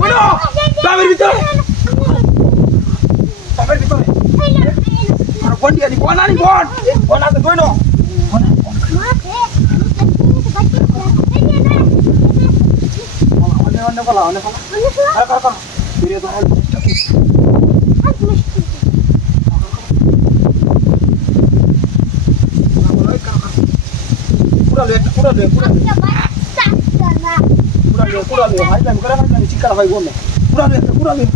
Bueno, dame el Víctor. Dame el Víctor. Pero Juan dia ni Juan ani Juan. Juan ada bueno. Juan. Ane kala. Kar. Diri to hal. Pura le. Pura le. Hai time kara kan chikara bhai gonne. Pura le.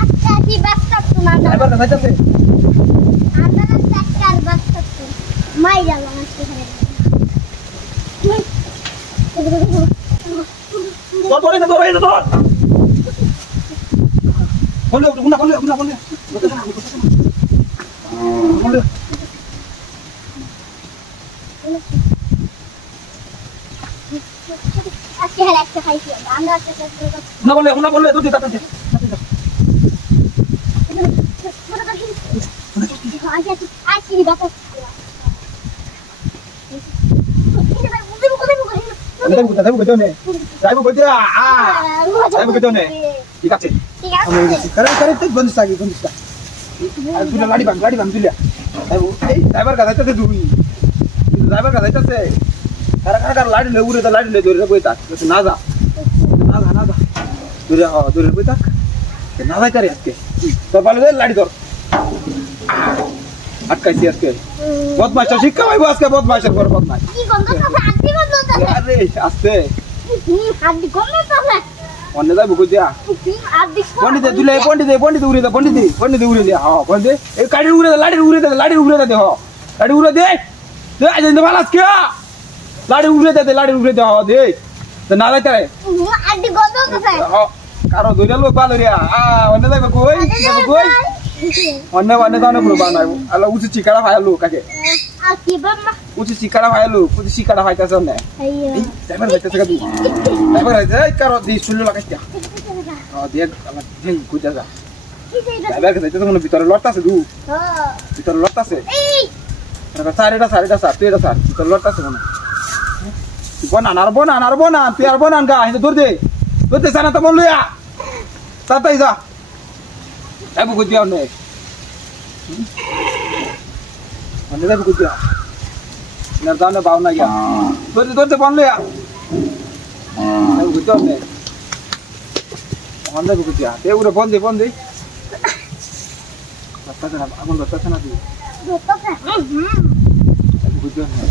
আচ্ছা কি বাস্তা তোমার না এবার দেখা যাচ্ছে আমরা sector বাস্তা মাই গেল আমার সেখানে তোর বলে গুনা বলে আজকে হ্যাঁ একটা খাইছি আমরা গুনা বলে তুই তাতে আজকে বাতা যাইবো কইতো নে ঠিক আছে করে তো বন্ধ আর তুই গাড়ি ভাঙ তুইলা যাইবো এই ড্রাইভার কা যাইতাছে তুই ড্রাইভার কা যাইতাছে কারা লাড়ি লে ধরে বই থাক না যা দূরে বই থাক না যাইতা রে আজকে তোর ভালো লাড়ি ধর আটকাইছি আজকে বদমাশ শিক্ষা পাইবো আজকে বদমাশের পর বদমাশ কি গন্ধ আছে আদি গন্ধ আছে আরে আস্তে আদি গন্ধ আছে অন্য যাইবো কই দিয়া আদি পন্ডিত উড়ে দে হ্যাঁ পন্ডিত এই কাড়ি উড়ে দে লাড়ি উড়ে দে লাড়ি উড়ে দে আজ ইন্দে ভালো আজকে লাড়ি উড়ে দে হ্যাঁ দে তো না যাইতা রে আদি গন্ধ আছে কারো ধরে লোক ভালো রে অন্য যাইবো কই অন্য দাও পুরো বানাইবো আলো উচি চিকারা ভাই লোক কাকে কি বাবা উচি চিকারা ভাই লোক উচি চিকারা ভাইতাছ না এই ড্রাইভার ভাইতাছ কাদু ড্রাইভার ভাইতাছ কারো দি শুনলো লাগাইতা দেখ আমার দেই কইতা যা ড্রাইভার কে যাইতাছ মনে ভিতরে লড়তাছে দু ভিতরে লড়তাছে এই সাড়েটা তুই এটা স্যার ভিতরে লড়তাছে মনে বনা পেয়ার বনান গা হিন্দে ধরতে জানা তো বললো তাই যা যাইবো কই দিয়া নে যাইবো কই দিয়া না জানে বাউ না গিয়া ধরতে বনলে যাইবো কই দিয়া নে যাইবো কই দিয়া তে উড়ে বন্ধে বাচ্চা না আগুন বাচ্চা না তুই যাইবো কই দিয়া নে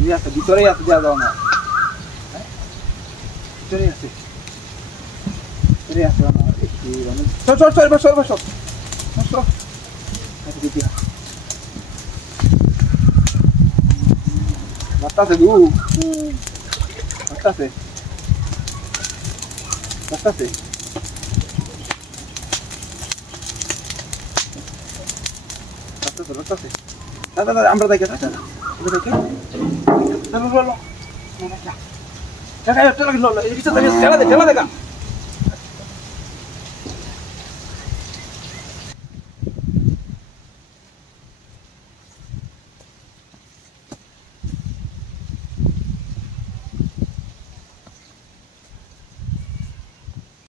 নিয়ে আসে ভিতরে আসে দেওয়া যাও না ভিতরে আসে সর বাতাসে দু বাতাসে দাদা আমরা দেখে দেখা